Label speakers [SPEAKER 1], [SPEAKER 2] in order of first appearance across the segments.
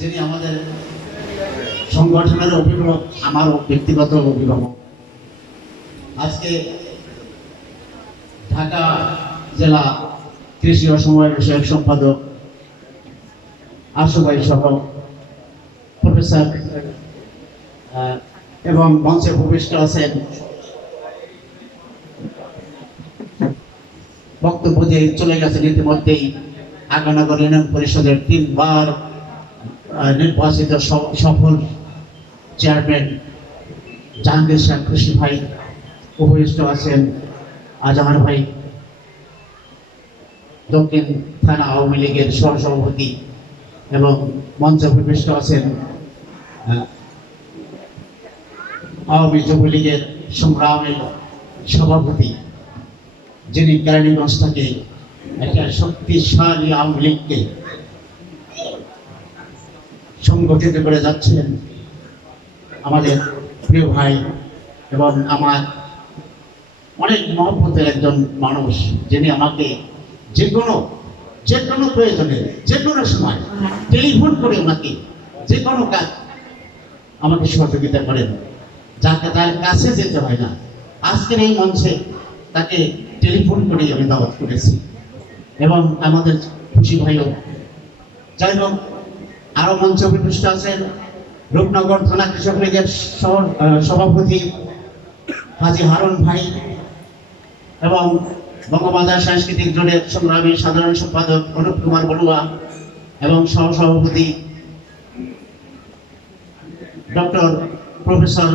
[SPEAKER 1] যিনি আমাদের সংগঠনের অভিভাবক আমারও ব্যক্তিগত অভিভাবক। আজকে ঢাকা জেলা কৃষি ও বিষয়ক সম্পাদক, আশুভাই সহ প্রফেসর এবং মঞ্চে ভূমিষ্ঠ আছেন বক্তব্য দিয়ে চলে গেছেন ইতিমধ্যেই আগানগর ইউনিয়ন পরিষদের তিনবার নির্বাচিত সফল চেয়ারম্যান জাহাঙ্গীর শাহ খুশি ভাই, উপবিষ্ট আছেন আজহার ভাই দক্ষিণ থানা আওয়ামী লীগের সহসভাপতি এবং মঞ্চে উপবিষ্ট আছেন আওয়ামী যুবলীগের সংগ্রামের সভাপতি, যিনি কেরানীগঞ্জটাকে একটা শক্তিশালী আওয়ামী লীগকে সংগঠিত করে যাচ্ছেন আমাদের প্রিয় ভাই এবং আমার অনেক মহব্বতের একজন মানুষ, যিনি আমাকে যে কোনো যে কোনো প্রয়োজনে, যে কোনো সময় টেলিফোন করে ওনাকে যে কোনো কাজ আমাকে সহযোগিতা করেন, যাকে তার কাছে যেতে হয় না। আজকের এই মঞ্চে তাকে টেলিফোন করে আমি দাওয়াত করেছি। এবং আমাদের খুশি ভাইও, যাই হোক আরও মঞ্চে উপবিষ্ট আছেন রূপনগর থানা কৃষক লীগের সভাপতি হাজি হারুন ভাই এবং বঙ্গবাজার সাংস্কৃতিক জোটের সংগ্রামী সাধারণ সম্পাদক অনুপ কুমার বড়ুয়া এবং সহসভাপতি ডক্টর প্রফেসর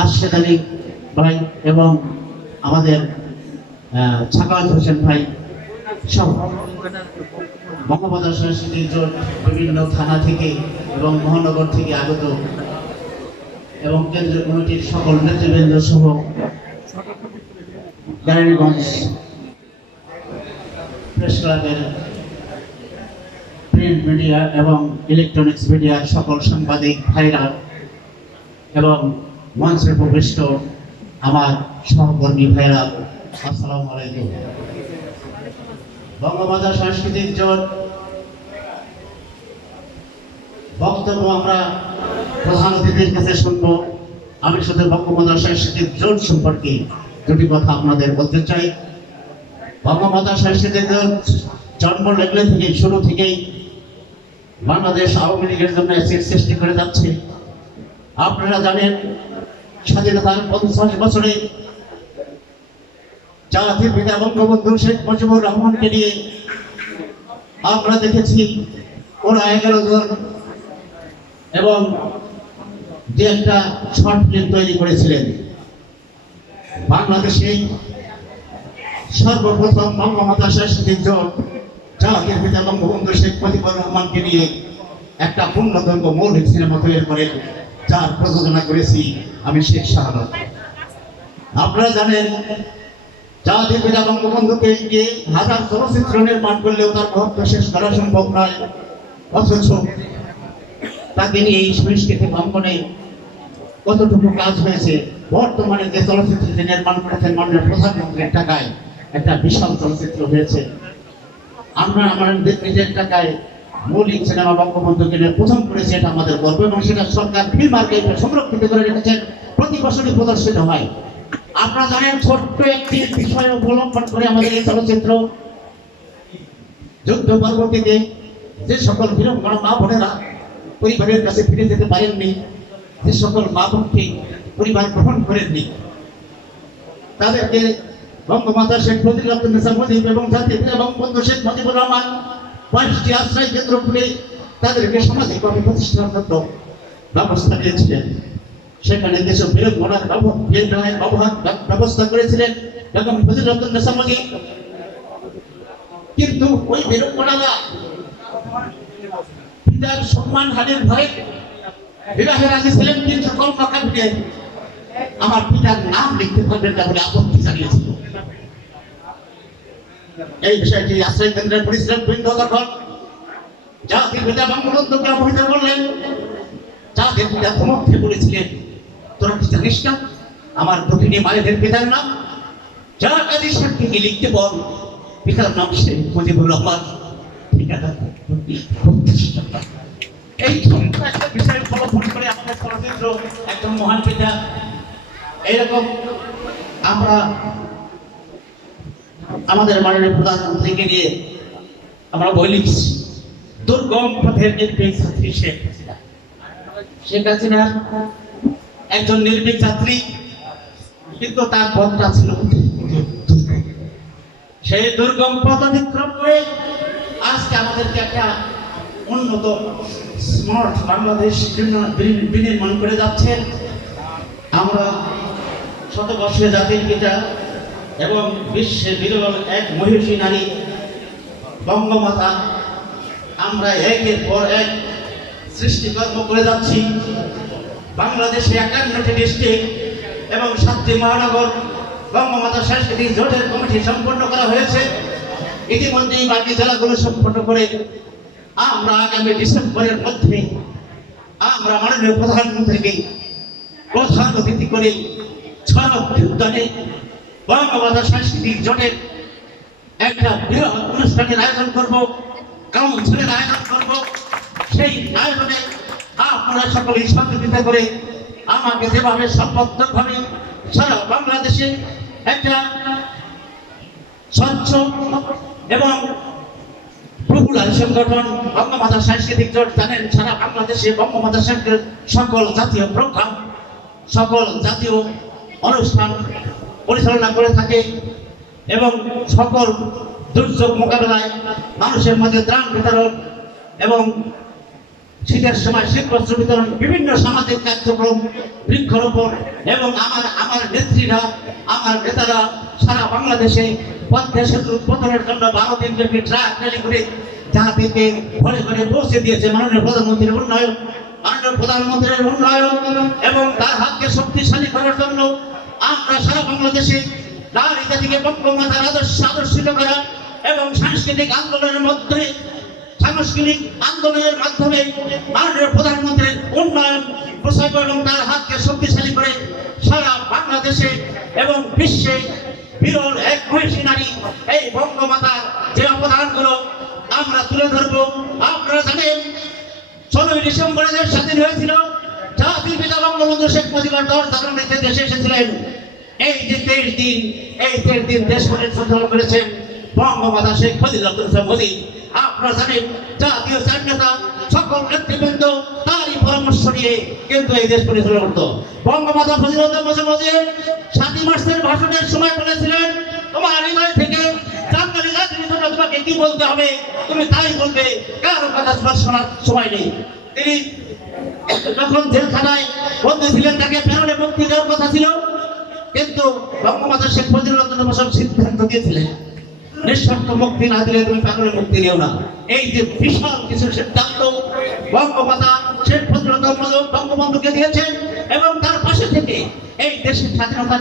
[SPEAKER 1] আশরাফ আলী ভাই এবং আমাদের ছাকাওয়াত হোসেন ভাই। সহ বঙ্গবাজার সাংস্কৃতিক জোট বিভিন্ন থানা থেকে এবং মহানগর থেকে আগত এবং কেন্দ্রীয় কমিটির সকল নেতৃবৃন্দ সহ নারায়ণগঞ্জ প্রেস ক্লাবের প্রিন্ট মিডিয়া এবং ইলেকট্রনিক্স মিডিয়ার সকল সাংবাদিক ভাইরা এবং মঞ্চে উপবিষ্ট আমার সহকর্মী ভাইরা, আসসালামু আলাইকুম। বঙ্গবাজার সাংস্কৃতিক জোট। বক্তব্য আমরা প্রধান অতিথির কাছে শুনব। আমি শুধু বঙ্গবাজার সাংস্কৃতিক জোট সম্পর্কে দুটি কথা আপনাদের বলতে চাই। বঙ্গমাতা সাংস্কৃতিক জোট জন্ম লেগলে থেকে শুরু থেকেই বাংলাদেশ আওয়ামী লীগের জন্য সৃষ্টি করে যাচ্ছে। আপনারা জানেন, স্বাধীনতার পঞ্চাশ বছরে জাতির পিতা বঙ্গবন্ধু শেখ মুজিবুর রহমানকে নিয়ে আমরা দেখেছি ওরা এগারো জন এবং যে একটা শর্ট ফিল্ম তৈরি করেছিলেন। বাংলাদেশে সর্বপ্রথম বঙ্গমাতা সাংস্কৃতিক জোট জাতির পিতা বঙ্গবন্ধু শেখ মুজিবুর রহমানকে নিয়ে একটা পূর্ণদৈর্ঘ্য মৌলিক সিনেমা তৈরি করেন যার প্রযোজনা করেছি আমি শেখ শাহাদত। আপনারা জানেন জাতির পিতা বঙ্গবন্ধুকে নিয়ে হাজার চলচ্চিত্র নির্মাণ করলেও তার মহত্ব শেষ করা সম্ভব নয়। অথচ তাকে নিয়ে এই সংস্কৃতি অঙ্গনে কতটুকু কাজ হয়েছে, বর্তমানে যে চলচ্চিত্রটি নির্মাণ করেছেন মাননীয় প্রধানমন্ত্রীর টাকায় একটা বিশাল চলচ্চিত্র হয়েছে। আমরা আমাদের নিজের টাকায় মৌলিক সিনেমা বঙ্গবন্ধুকে নিয়ে প্রথম করেছি, এটা আমাদের গর্ব এবং সেটা সরকার ফ্রি সংরক্ষিত করে রেখেছেন প্রতি বছরই প্রদর্শিত হয়। জানেন ছোট্ট একটি বিষয় অবলম্বন করে আমাদের এই চলচ্চিত্র যুদ্ধ পরবর্তীতে যে সকল বীরঙ্গনা মা বোনেরা পরিবারের কাছে ফিরে যেতে পারেননি, যে সকল মা বোনকে পরিবার গ্রহণ করেননি, তাদেরকে বঙ্গমাতা শেখ মুজিবুর মুজিব এবং জাতির পিতা বঙ্গবন্ধু শেখ মুজিবুর রহমান বাইশটি আশ্রয় কেন্দ্র খুলে তাদেরকে সামাজিকভাবে প্রতিষ্ঠার জন্য ব্যবস্থা নিয়েছিলেন। সেখানে দেশে বীরঙ্গনার বিদ্যালয়ের ব্যবস্থা করেছিলেন ফজিলত নিজাম মুজিব কিন্তু ওই বীরঙ্গনারা পিতার সম্মান হানির ভয়ে। বিবাহের আগে ছিলেন কিন্তু কলমা কাটে আমার পিতার নাম লিখতে পারবেন না বলে আপত্তি জানিয়েছিল। এই বিষয়টি আশ্রয় কেন্দ্রের পরিশ্রম বৃন্দ তখন জাতির পিতা বঙ্গবন্ধুকে অবহিত করলেন। জাতির পিতা বলেছিলেন আমার দক্ষিণী মায়েদের পিতার নাম। যারা কাজী সাক্ষীকে লিখতে বল পিতার নাম শেখ মুজিবুর রহমান। করে আমাদের মাননীয় প্রধানমন্ত্রীকে নিয়ে আমরা বই লিখছি দুর্গম পথের ছাত্রী শেখ হাসিনা শেখ হাসিনা একজন নির্ভীক ছাত্রী, কিন্তু তার পথটা ছিল সেই দুর্গম পথ অতিক্রম করে আজকে আমাদেরকে একটা উন্নত স্মার্ট বাংলাদেশ বিনির্মাণ- বিনি- বিনির্মাণ করে যাচ্ছেন আমরা শতবর্ষীয় জাতির পিতা এবং বিশ্বের বিরল এক মহিষী নারী বঙ্গমাতা, আমরা একের পর এক সৃষ্টিকর্ম করে যাচ্ছি। বাংলাদেশে একান্নটি ডিস্ট্রিক্ট এবং সাতটি মহানগর বঙ্গমাতা সাংস্কৃতিক জোটের কমিটি সম্পন্ন করা হয়েছে। ইতিমধ্যেই বাকি জেলাগুলো সম্পন্ন করে আমরা আগামী ডিসেম্বরের মধ্যে আমরা মাননীয় প্রধানমন্ত্রীকে প্রধান অতিথি করে উদ্যানে বঙ্গমাতা সাংস্কৃতিক জোটের একটা বৃহৎ অনুষ্ঠানের আয়োজন করব, কাউন্সিলের আয়োজন করব। সেই আয়োজনে আপনারা সকলেই সহযোগিতা করে আমাকে যেভাবে সম্পদভাবে সারা বাংলাদেশে একটা স্বচ্ছ এবং পপুলার সংগঠন, বঙ্গমাতা সাংস্কৃতিক জোট জানেন সারা বাংলাদেশে বঙ্গমাতা সাংস্কৃতিক সকল জাতীয় প্রোগ্রাম, সকল জাতীয় অনুষ্ঠান পরিচালনা করে থাকে এবং সকল দুর্যোগ মোকাবেলায় মানুষের মধ্যে ত্রাণ বিতরণ এবং শীতের সময় শীত বস্ত্র বিতরণ, বিভিন্ন সামাজিক কার্যক্রম, বৃক্ষরোপণ এবং আমার আমার নেত্রীরা, আমার নেতারা সারা বাংলাদেশে পদ্মা সেতু উদ্বোধনের জন্য বারো দিন ব্যাপী ট্রাক র্যালি করে জাতিকে ঘরে ঘরে পৌঁছে দিয়েছে মাননীয় প্রধানমন্ত্রীর উন্নয়ন। মাননীয় প্রধানমন্ত্রীর উন্নয়ন এবং তার হাতকে শক্তিশালী করার জন্য আমরা সারা বাংলাদেশে নারী জাতিকে বঙ্গমাতার আদর্শ আদর্শিত করা এবং সাংস্কৃতিক আন্দোলনের মধ্যে সাংস্কৃতিক আন্দোলনের মাধ্যমে মাননীয় প্রধানমন্ত্রীর উন্নয়ন প্রসার এবং তার হাতকে শক্তিশালী করে সারা বাংলাদেশে এবং বিশ্বে বিরল এক মহিষী নারী, এই বঙ্গমাতার যে অবদানগুলো আমরা তুলে ধরবো। আপনারা জানেন, ষোলোই ডিসেম্বরে যে স্বাধীন হয়েছিল। জাতির পিতা বঙ্গবন্ধু শেখ মুজিবুর দশ জানুয়ারিতে দেশে এসেছিলেন। এই যে তেইশ দিন, এই তেইশ দিন দেশ পরিচালনা করেছেন বঙ্গমাতা শেখ মুজিবুর মোদী। আপনারা জানেন জাতীয় স্বাধীনতা সকল নেতৃবৃন্দ, তারই পরামর্শ নিয়ে কিন্তু এই দেশ পরিচালনা করতো। বঙ্গমাতা ফজিলত মুজিব সাতই মাসের ভাষণের সময় বলেছিলেন, তোমার থেকে জানকারি জাতির তোমাকে কি বলতে হবে? তুমি তাই বলবে, কারও কথা শোনার সময় নেই। তিনি যখন জেলখানায় বন্দী ছিলেন, তাকে প্যারোলে মুক্তি দেওয়ার কথা ছিল, কিন্তু বঙ্গমাতা শেখ সব সিদ্ধান্ত দিয়েছিলেন। নিঃশর্ত মুক্তি না দিলে তুমি প্যারোলে মুক্তি দিও না। এই যে বিশাল কিছু সিদ্ধান্ত, বঙ্গমাতা শেখ মুজিবুর বঙ্গবন্ধুকে দিয়েছেন এবং তার পাশে থেকে এই দেশের স্বাধীনতা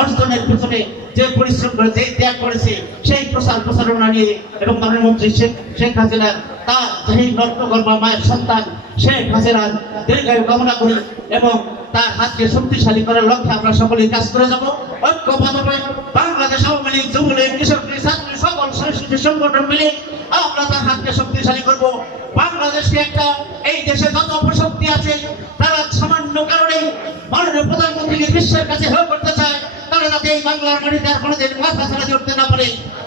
[SPEAKER 1] অর্জনের পিছনে যে পরিশ্রম করে, যে ত্যাগ করেছে, সেই প্রচার প্রচারণা নিয়ে এবং প্রধানমন্ত্রী শেখ শেখ হাসিনা, তার সেই নটগর্ভা মায়ের সন্তান শেখ হাসিনার দীর্ঘায়ু কামনা করি এবং তার হাতকে শক্তিশালী করার লক্ষ্যে আমরা সকলেই কাজ করে যাব। ঐক্যবদ্ধভাবে বাংলাদেশ আওয়ামী লীগ, যুবলীগ, কৃষক ছাত্রী সকল সাংস্কৃতিক সংগঠন মিলে আমরা তার হাতকে শক্তিশালী করব। বাংলাদেশকে একটা, এই দেশে যত অপশক্তি আছে, তারা সামান্য কারণে মাননীয় প্রধানমন্ত্রীকে বিশ্বের কাছে হেয় করতে চায়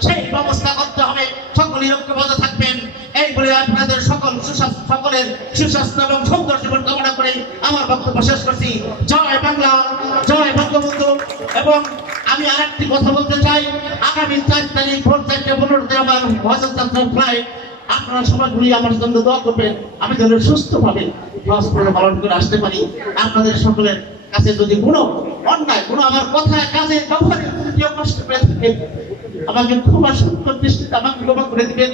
[SPEAKER 1] সেই ব্যবস্থা করতে হবে। সকলেই ঐক্যবদ্ধ থাকবেন। এই বলে আপনাদের সকল সুস্বাস্থ্য, সকলের সুস্বাস্থ্য এবং সুন্দর জীবন করে আমার বক্তব্য শেষ করছি। জয় বাংলা, জয় বঙ্গবন্ধু। এবং আমি আরেকটি কথা বলতে চাই, আগামী চার তারিখ ভোর চারটে পনেরোতে আমার হজর যাত্রার ফ্লাইট। আপনারা সবাই আমার জন্য দোয়া করবেন, আমি যেন সুস্থভাবে হজ পালন করে আসতে পারি। আপনাদের সকলের কাছে যদি কোনো অন্যায়, কোনো আমার কথা কাজে কষ্ট পেয়ে থাকে, আমাকে খুব সুন্দর দৃষ্টিতে আমাকে ক্ষমা করে দিবেন।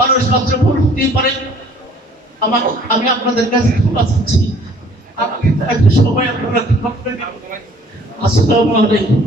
[SPEAKER 1] মানুষ মাত্র ভুল হতেই পারে আমার আমি আপনাদের কাছে ক্ষমা চাচ্ছি একটু সময় আপনারা। আসসালামু আলাইকুম